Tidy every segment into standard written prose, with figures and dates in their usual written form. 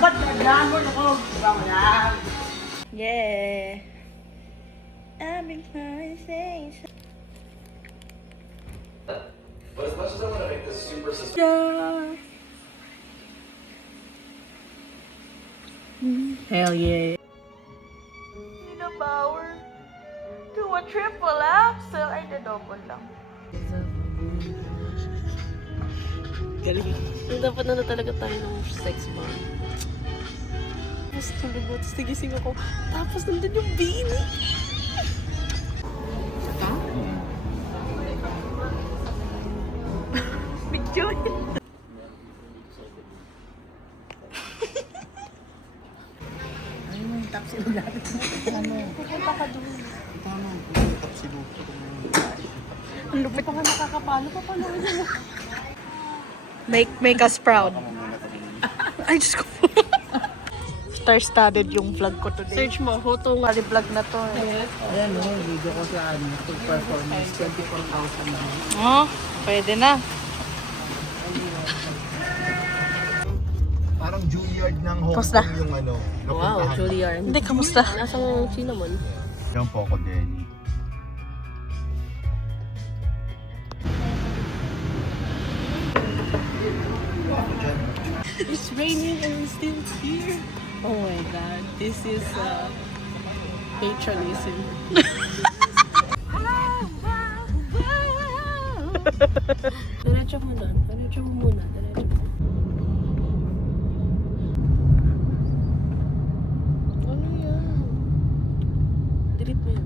Dapat naglamon ako. Diba mo lang? Yeah. I've been trying to say so. But as much as I want to make this super suspicious, Hell yeah. In a power. Do a triple axel. Ay, na double lang. Galing. Dapat na talaga tayo ng sex bomb. Tapos tulog mo, tapos nagising ako. Tapos nandun yung beanie. Video. Ay mo yung taxi mo lahat. Ano? Pupunta ka doon. Tama. Taxi mo. Ang lupit ako nakakapalo pa pala. Make us proud. Ay, Diyos ko. Star-studded yung vlog ko today. Search mo, hotong Kali vlog na to. Ayan o, video ko sa ano, full performance, 24,000 na. Oh, pwede na. Parang Juilliard ng Hong Kamusta? Kong yung ano, Wow, napuntahan. Julian. Hindi, kamusta? Nasang cinnamon. Yung Poco Delhi. It's raining and we're still here. Oh my god, this is patronism. Diretso mo doon. Diretso mo muna. Diretso mo. Ano yan? Delete mo yan.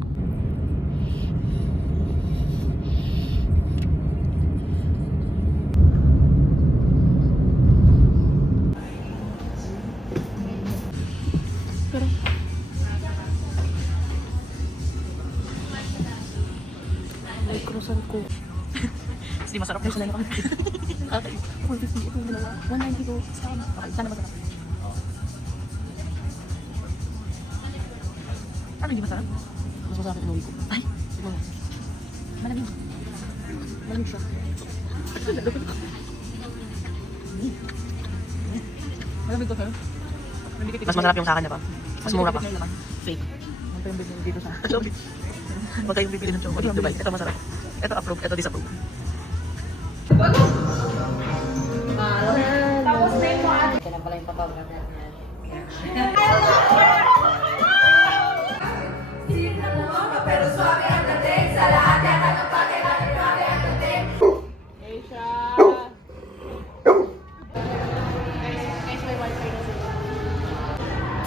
Pero may crossan ko. Hindi masarap yung sila naman. Okay. 450 ito yung dalawa. 190 ko. Saan? Okay, sana masarap. Ano hindi masarap? Mas masarap yung ko. Ay, malamig. Malamig siya. Malamig to, sir. Mas masarap yung sa akin, diba? Mas mura pa. Fake. Ano pa yung bibili dito sa Huwag kayong bibili ng chocolate Dubai. Ito masarap. Ito approve, ito disapprove.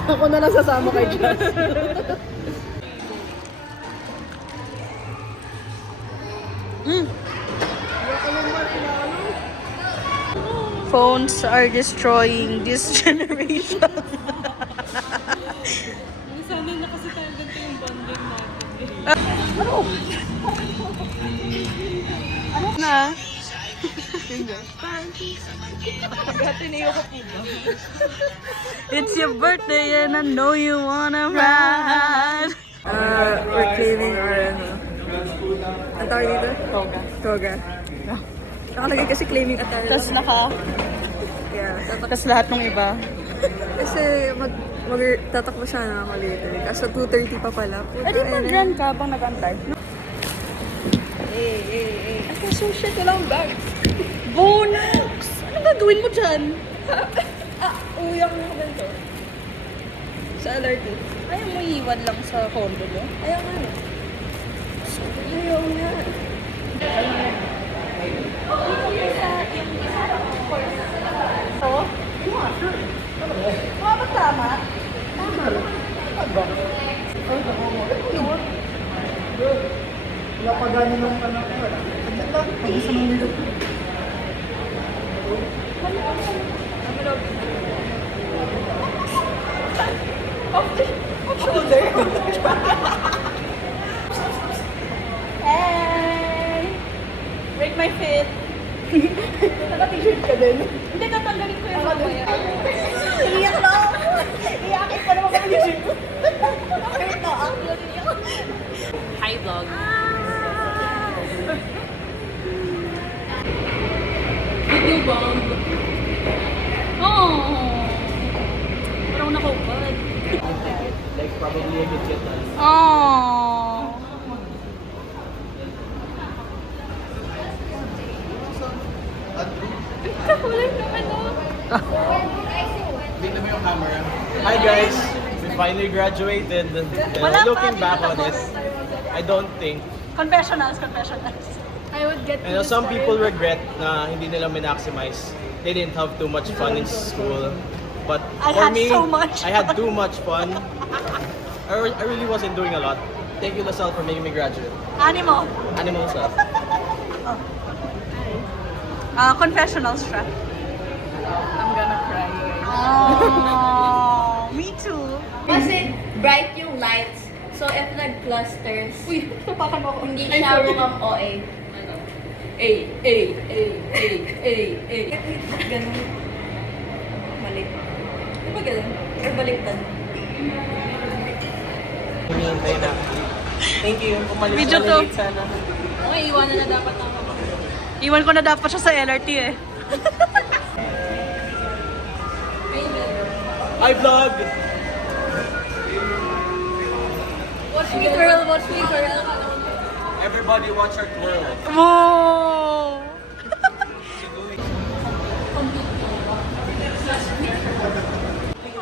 Ako na lang sasama kay Jazz. Phones are destroying this generation. Sana na kasi tayo ganito yung bonding natin. Ano na? It's your birthday and I know you wanna ride. We're cleaning our ang tawag dito? Toga. Nakalagay kasi claiming attire. Tapos Tapos lahat ng iba. Kasi tatakbo sana ako later. Kaso 2:30 pa pala. Eh di mag-run ka bang nag-antay? Ako so shit, walang bag. Bonux! Ano gagawin mo dyan? Uwi ako ng ganito. Sa LRT. Ayaw mo iwan lang sa condo mo? Ayaw nga. Ayaw nga. Bakit tama? Wala pa gano'n ng anak ko. Pag-isa ng nilo. Hey! Break my fit. Naka-t-shirt ka din. Hindi, tatanggalin ko yung mamaya. Iiyak na ako. Iiyakin pa naman kami ni Jim. Bakit na ako? Hi vlog. Video bomb. Oh. Hi guys, we finally graduated. Wala pa, Looking di back pa on it, tapos. I don't think. Confessionals. I know some people regret na hindi nila maximize. They didn't have too much fun in school. But I for had me, so much I had fun. too much fun. I really wasn't doing a lot. Thank you, LaSalle, for making me graduate. Animal. Animal stuff. Confessionals siya. I'm gonna cry. Oh, me too. Kasi bright yung lights. So if nag-clusters, Uy, tapakan mo ako. hindi siya mukhang OA. Ganun. Balik. Di ba ganun? Or baliktad? Hinihintay na. Thank you. Umalis Video na to. late sana. Okay, iwanan na dapat ako. Iwan ko na dapat siya sa LRT eh. Hi vlog! Watch me girl, watch me girl. Everybody watch our twirl. Whoa!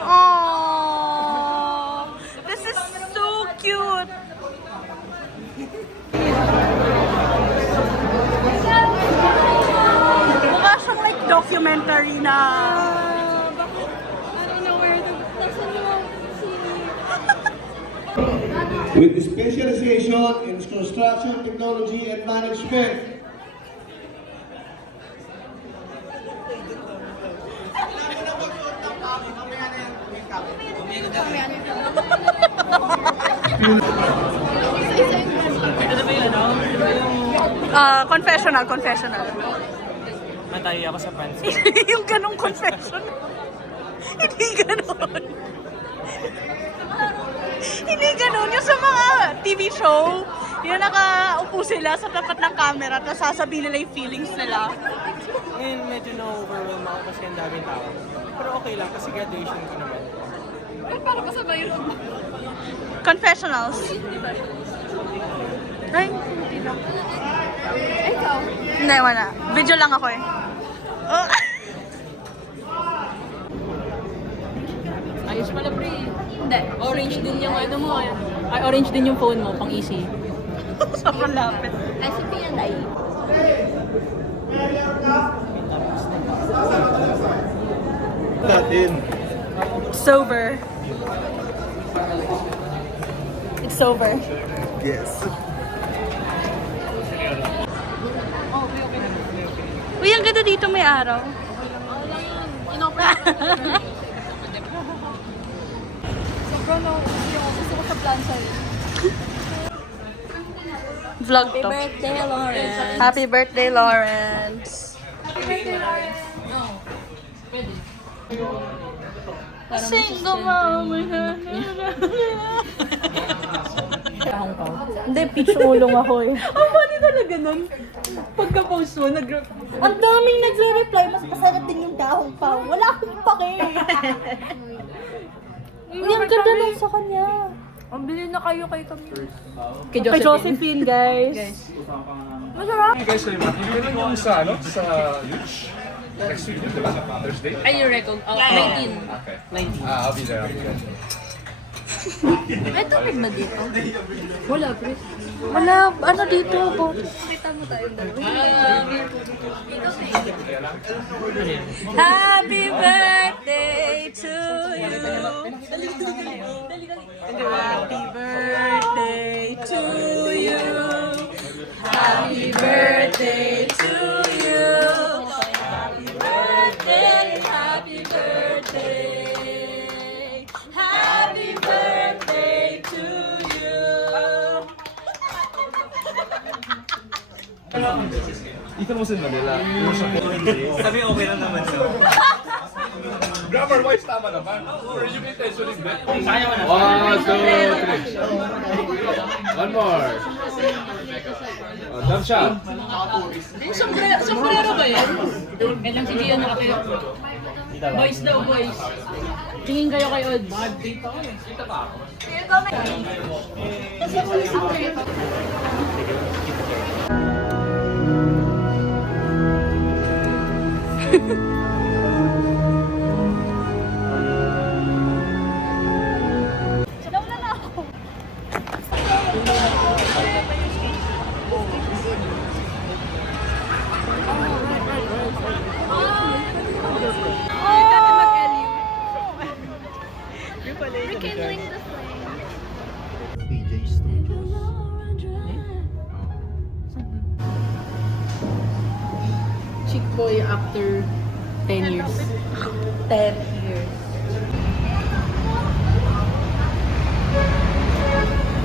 Oh, this is so cute. Mukha siyang like documentary na. With specialization in construction technology and management. Confessional. Matay ako sa pansin. Yung ganong confession. Hindi ganon. Hindi ganon. Yung sa mga TV show, yung nakaupo sila sa tapat ng camera at nasasabihin nila yung feelings nila. Ngayon medyo na-overwhelm ako kasi ang daming tao. Pero okay lang kasi graduation ko naman. Para kasabay yun. Confessionals. Ay, Ikaw. hindi, wala. Video lang ako eh. Oh. Ayos pala, pre. Hindi. Orange din yung ano mo. Ay, orange din yung phone mo, pang easy. Sobrang lapit. Ay, si PNI. Natin. Sober. It's over. Yes. Uy, ang ganda dito may araw. Sobrang gusto ko sa plan sa'yo. Vlog to. Birthday, Lawrence. Happy birthday, Lawrence. Single mom. Hindi, peach ulong ako eh. Ang funny talaga nun. Pagka-post mo, Ang daming nagre-reply, mas masarap din yung dahong pa. Wala akong pake. Uy, ang ganda lang sa kanya. Ang bilhin na kayo kay Camille. Kay Josephine, guys. Masarap. Hey guys, yun yung sa Huge. Next week, di ba? Thursday? Ay, yung record. 19. Okay. I'll be there. May tubig na dito. Wala, pre. Wala, ano dito? Kita mo tayo dalawa. Happy birthday to you. Happy birthday to you. Happy birthday to you. Happy birthday, happy birthday. Happy birthday to you. Dito mo sa Manila. Sabi okay lang naman so. Grammar-wise, tama naman. Pero yung intention is that. 1, 2, 3. One more. Jump shot. Sombrero ba yan? Yan lang si Gian nakatayo. Boys daw, boys. Tingin kayo kay Old. PJ Studios. Chick boy after 10 years. 10 years.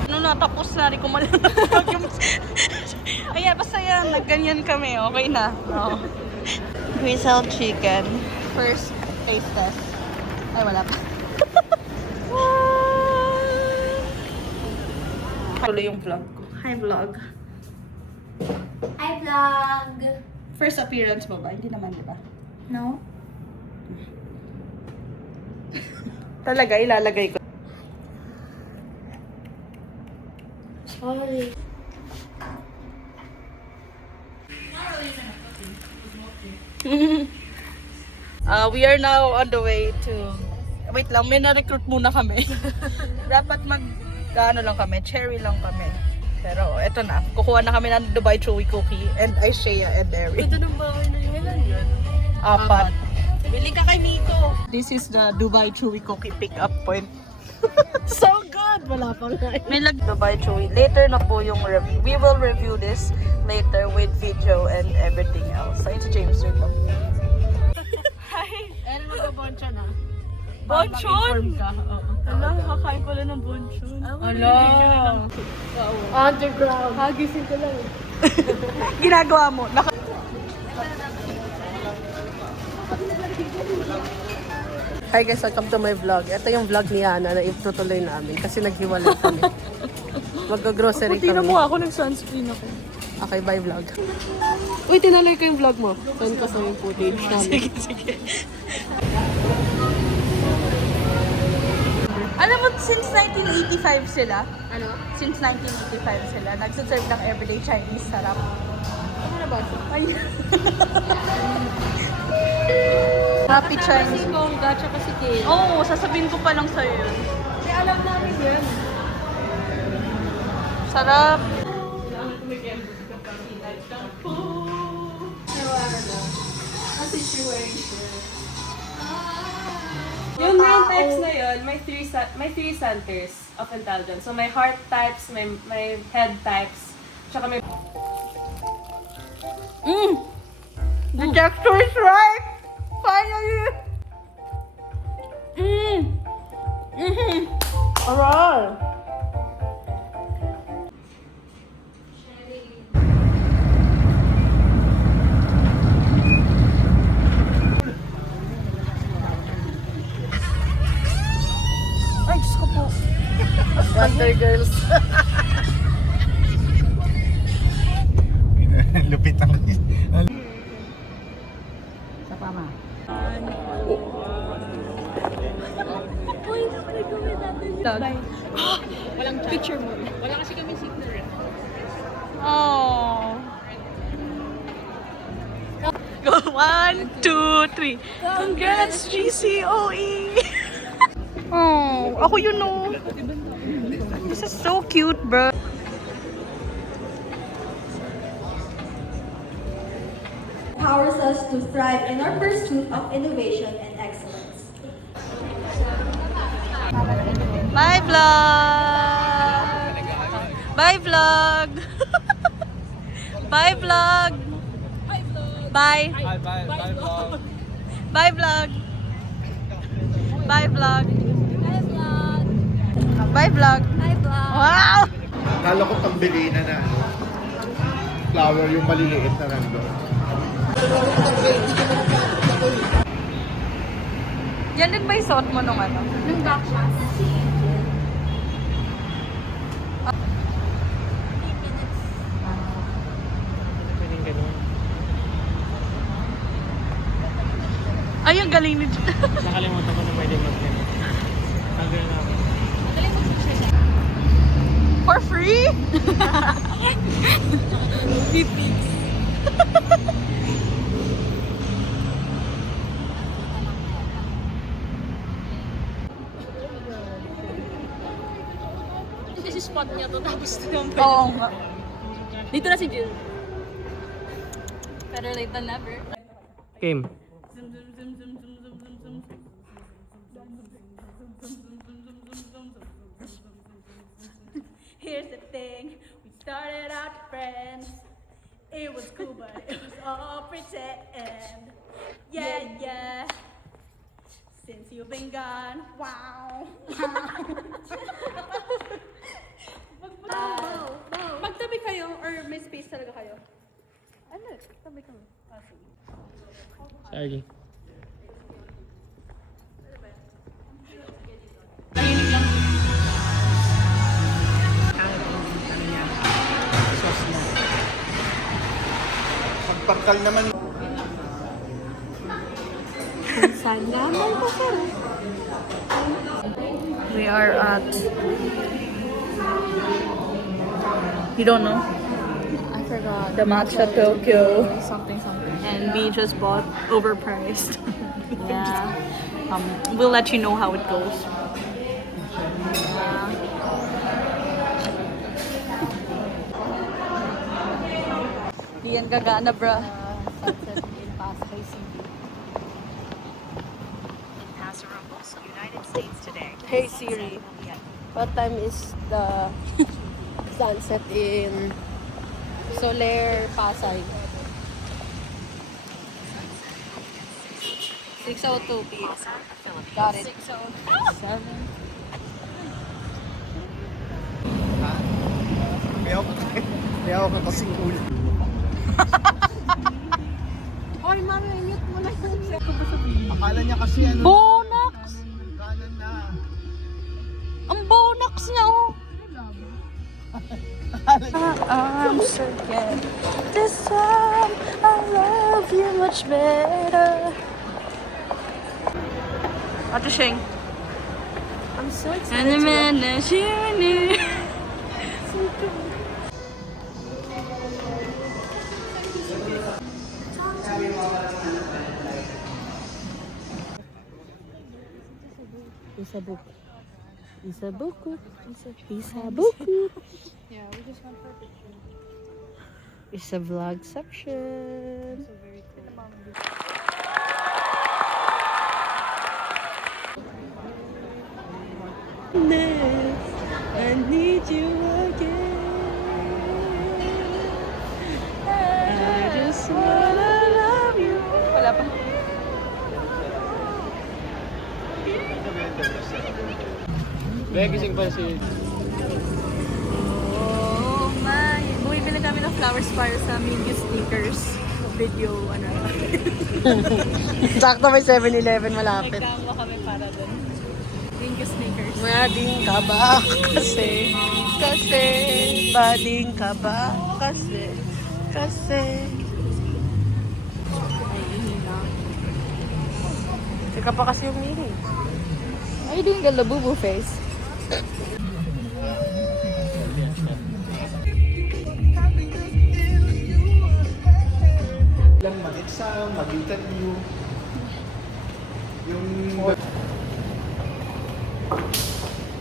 Nung natapos na, rin kumalalapag yung... Ayan, basta yan, nagganyan kami, okay na. Oh. Grizzled chicken. First taste test. Ay, wala pa. Tuloy yung vlog ko. Hi, vlog. Hi, vlog! First appearance mo ba? Hindi naman, di ba? No? Talaga, ilalagay ko. Sorry. We are now on the way to... Wait lang, may na-recruit muna kami. Dapat ano lang kami, cherry lang kami. Pero eto na, kukuha na kami ng Dubai Chewy Cookie and Aishea and Derry. Ito ng bahay na yun. 4. Bili ka kay Miko. This is the Dubai Chewy Cookie pick-up point. So good! Wala pang kain. May Dubai Chewy. Later na po yung review. We will review this later with video and everything else. Ayun si James rin lang. Ano magka-bonchon ah? Bonchon! Ka. Oo. Ala, kakain ko lang ng bonchon. Ala! Underground. Hagising ko lang. Ginagawa mo. Hi guys, welcome to my vlog. Ito yung vlog ni Ana na itutuloy namin kasi naghiwalay kami. Mag-grocery Hindi na kami. mo ako, nag-sunscreen ako. Okay, bye vlog. Uy, tinaloy ko yung vlog mo. Saan ko sa yung footage namin. Sige. Alam mo, since 1985 sila. Ano? Since 1985 sila. Nagsaserve ng everyday Chinese. Sarap. Ano na ba? Ay. Happy Chinese. Si Kongga, tsaka si Kayla. Oo, sasabihin ko pa lang sa'yo yun. Kasi alam namin yan. Sarap. Yung 9 types na yun, may three centers of intelligence. So may heart types, may head types, tsaka may... The texture is right! Finally! Alright! Ay, Diyos ko po. Wonder Girls. Lupit ang Sa pama. Walang picture mo. Wala kasi kami signal. Oh. Go, 1, 2, 3. Congrats, GCOE! Oh, ako yun no. This is so cute, bro. Powers us to thrive in our pursuit of innovation and excellence. Bye, vlog! Bye, vlog! Bye, vlog! Bye! Bye, vlog. Bye, vlog! Bye, vlog! Bye, vlog! Hi, vlog! Wow! Akala ko pambili na flower yung maliliit na nandun. Yan din ba yung suot mo nung ano? Nung back class. Ay, ang galing ni Nakalimutan ko na pwede mag-limit. Hanggang na ako. For free? Kasi spot niya to, tapos Oo nga. dito na si Jill. Better late than never. Game. Here's the thing, we started out friends. It was cool, but it was all pretend. Yeah, yeah. Since you've been gone, wow. Magtabi kayo or may space talaga kayo? Ano? Tabi kami. Sorry. Pagpangkal naman. We are at... You don't know? I forgot. The Matcha Tokyo. Something. And we just bought overpriced. Yeah. We'll let you know how it goes. Di yan gagana, bruh. Sunset in Pasay City. Paso Robles, United States today. Hey Siri. What time is the sunset in Soler, Pasay? 6:02 p.m. Got it. 6:07. Kaya ako kasing ulo. Oy, mami, mute mo na yun. Akala niya kasi ano. Bonax! Kanan na. Ang bonax niya, oh! I'm certain this time I love you much better. Ate Sheng. I'm so excited. And the man that you knew. Isabuku. Yeah, we just went for a picture. It's a vlog section. So very cool. I need you again. I just wanna love you. Wala pa. Gising pa si... Oh my. Bumibili kami ng flowers para sa Mingyu sneakers. Video, ano. Sakto may 7-Eleven malapit. Nagkama kami para dun. Mingyu sneakers. Bading ka ba? Kasi, bading ka ba? Kasi. Teka pa kasi yung meeting. Are you doing the Labubu face? Lang mag-exam, mag-interview. Yung...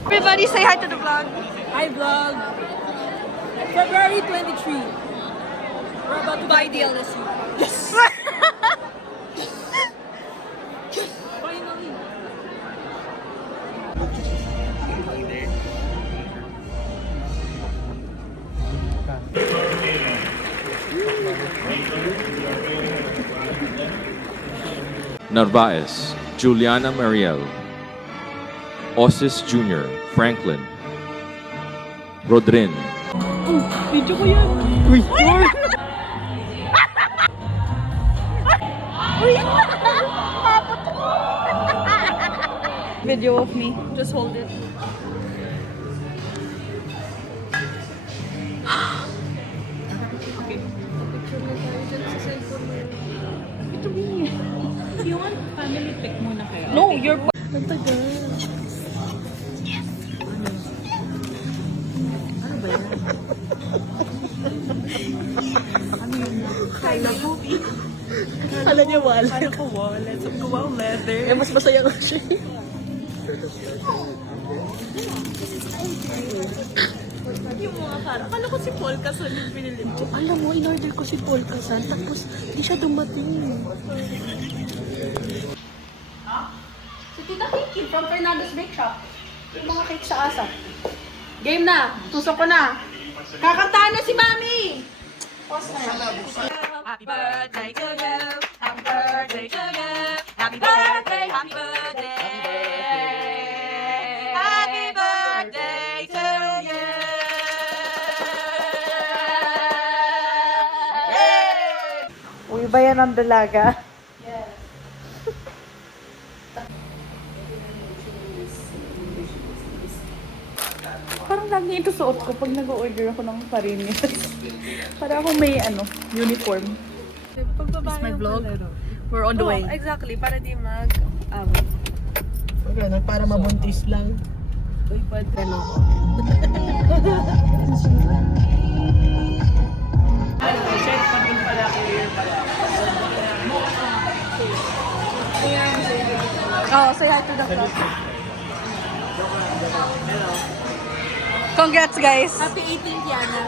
Everybody say hi to the vlog. Hi, vlog. February 23. We're about to buy the LSU. Yes! Finally. Narvaez, Juliana Mariel. Osis Jr., Franklin. Rodrin. Video ko yan. Uy! Video of me. Just hold it. You want family Ano ba yan? Ano yun? Kala ko. Kala niya wallet. Kala ko wallet. Sabi ko, wow, leather. Eh, mas masaya ko siya. Yung mga para. Akala ko si Paul Casan yung pinili ko. Alam mo, in-order ko si Paul Casan. Tapos, di siya dumating. Si Tita Kiki from Fernando's Bake Shop. Yung mga cake sa asa. Game na. Tusok ko na. Kakantahan na si Mami! Happy birthday to you. Happy birthday to you. Happy birthday, happy birthday. Happy birthday to you. Uy, ba yan ang dalaga? Parang lagi ito suot ko pag nag-order ako ng parinis. Para ako may uniform. It's my vlog. We're on the way. Exactly, para di mag... Para mabuntis lang. Uy, pwede na ako. Oh, say hi to the vlog. Congrats, guys. Happy 18th, Yana.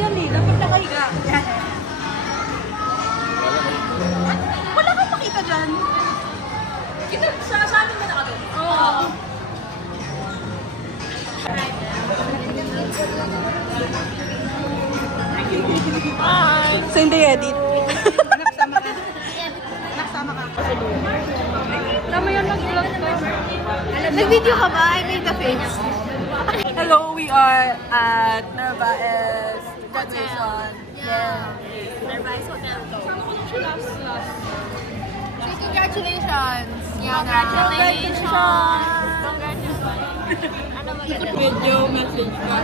Yan eh, dapat nakahiga. Wala kang makita dyan. Kita sa amin na nakagod. Oo. Hi! So, hindi edit. Nagsama ka. Nagsama ka. Tama yan, nag-vlog ka. Nag-video ka ba? I made the face. Hello, we are at Nerva's graduation. Yeah. Nervice Hotel. Congratulations. Yana. Video message ka.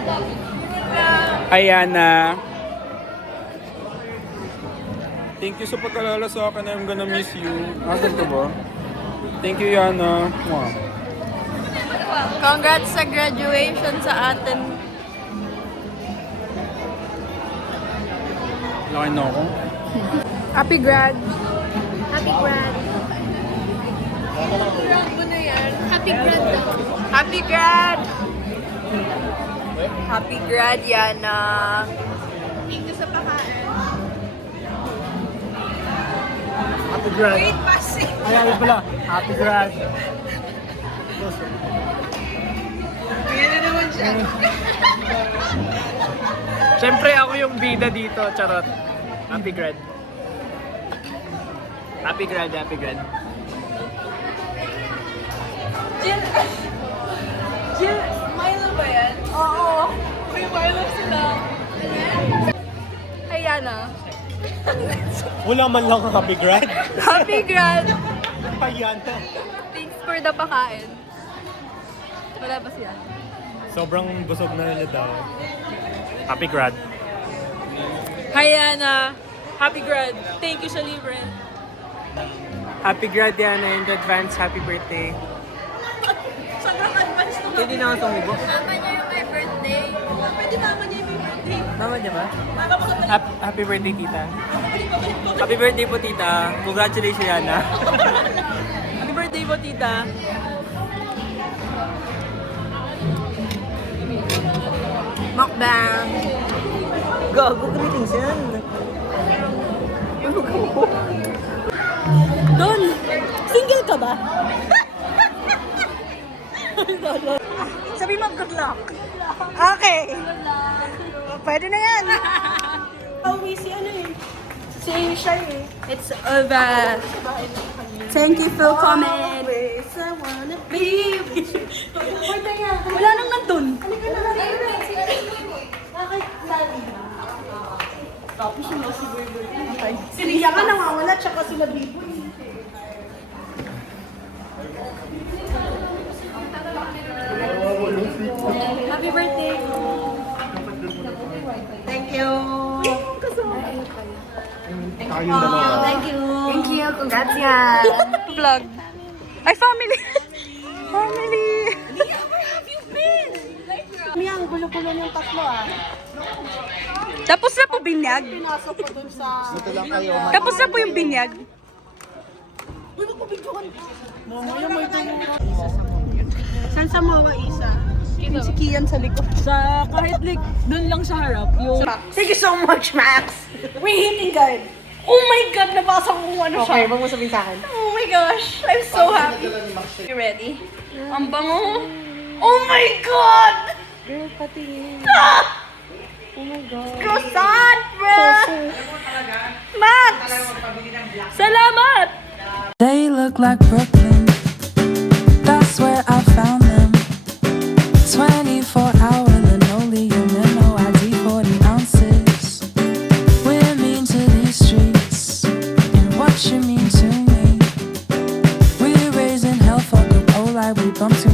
Ayana. Thank you sa pagkalala sa akin. I'm gonna miss you. Ganito ba? Thank you, Yana. Wow. Congrats sa graduation sa atin. Laki na ako. Happy grad. Happy grad. Grad mo na yan. Happy grad daw. Happy grad. Happy grad, Yana. Thank you sa pakain. Happy grad. Wait, pasi. Ay, pala. Happy grad. Yan na naman siya. Siyempre ako yung bida dito, charot. Happy grad. Happy grad, happy grad. Jill, Milo ba yan? Oo. May Milo sila. Hi, Yana. Wala man lang happy grad. Happy grad. Ayan. Thanks for the pakain. Wala ba siya? Sobrang busog na nila daw. Happy grad. Hi, Yana. Happy grad. Thank you sa libre. Happy grad, Yana, in advance. Happy birthday. Sobrang advance naman. Hindi na ako tumubo. Mama niya yung my birthday. Pwede mama niya yung my birthday. Mama niya ba? Mama ko sa Happy birthday, tita. Happy birthday po, tita. Congratulations, Yana. Happy birthday po, tita. Mukbang. Gago, greetings yan. Don, single ka ba? Sabi mo, good luck. Okay. Pwede na yan. Pauwi si ano eh. Si Shy eh. It's over. Thank you for coming. Wala nang nandun. Tapos yung si Boy. Siliya ka nawawala, tsaka sila Biboy. Happy birthday. Thank you. Tayong dalawa. Thank you. Congrats yan. Vlog. Ay, family. Family. Mia, ang gulo-gulo yung tatlo ah. Tapos na po binyag. Pinasok ko dun sa... Dito lang kayo. Tapos na po yung binyag. San sa mga isa? Si Kian sa likod. Sa kahit like, dun lang sa harap. Yung... Thank you so much, Max. Reheating guard. Oh my God, nabasa ko kung ano siya. Okay, wag mo sabihin sa akin. Oh my gosh, I'm so happy. You ready? Ang bango. Oh my God! Girl, pati. Ah! Oh my God. Croissant, bro! Max! Salamat! They look like Brooklyn. That's where I found them. 24-hour linoleum and no ID 40 ounces. We're mean to these streets, and what you mean to me. We're raising hell for the pole like we bump to